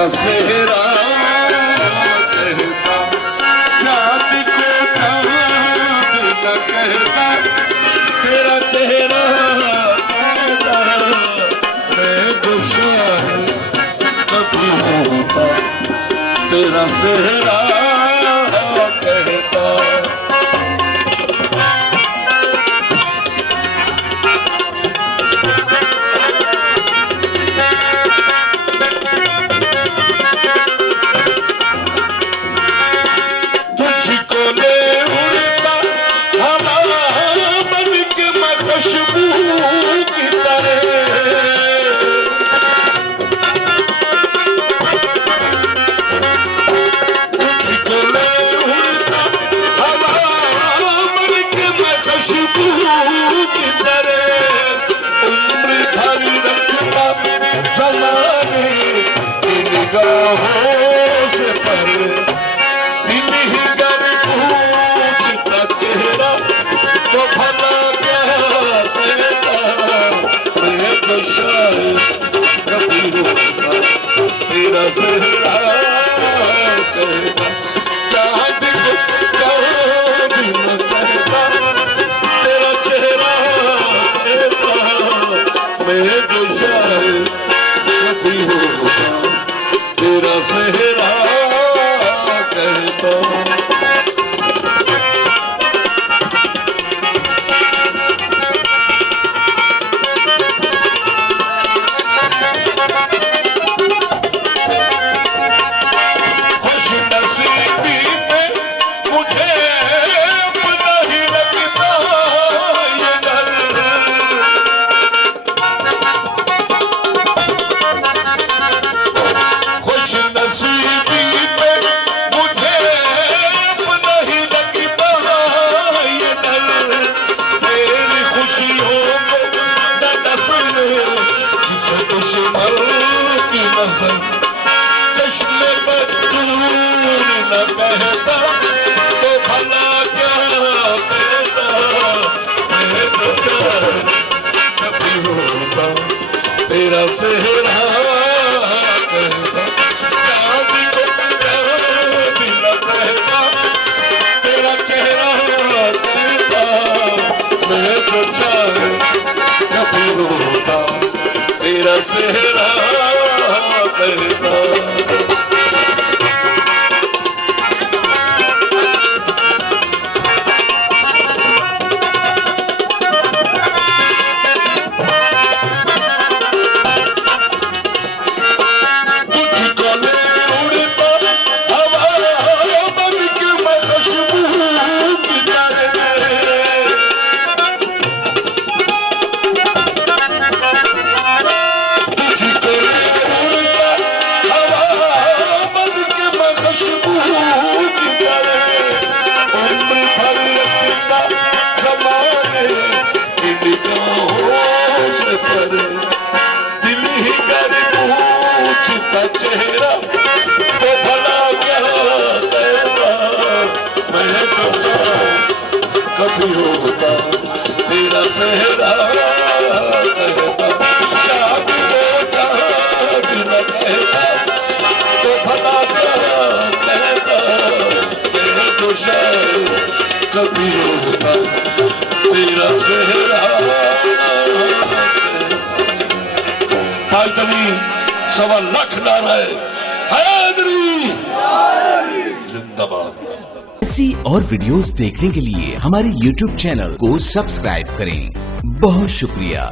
تیرا سہرا کہتا چاند کو چاند نہ کہتا تیرا چہرہ کہتا میں گشاہ کبھی ہوتا تیرا سہرا کہتا تیرا سہرا کہتا چاند کو چاند نہ کہتا تیرا چہرہ کہتا میں گشاہ کبھی ہوتا تیرا سہرا کہتا چشم بدور نہ کہتا تو بھلا کیا کہتا میں گشاہ کبھی ہوتا تیرا سہرا کہتا چاند کو چاند نہ کہتا تیرا چہرہ کہتا میں گشاہ کبھی ہوتا تیرا سہرا کہتا چہرہ تو بھلا کیا کہتا میں گشاہ کبھی ہوتا تیرا سہرا کہتا چاند کو چاند نہ کہتا تو بھلا کیا کہتا میں گشاہ کبھی ہوتا تیرا سہرا کہتا حیدری 1.25 لاکھ نعرہ حیدری زندہ باد۔ ایسی اور ویڈیوز دیکھنے کے لیے ہمارے YouTube چینل کو سبسکرائب کریں۔ بہت شکریہ۔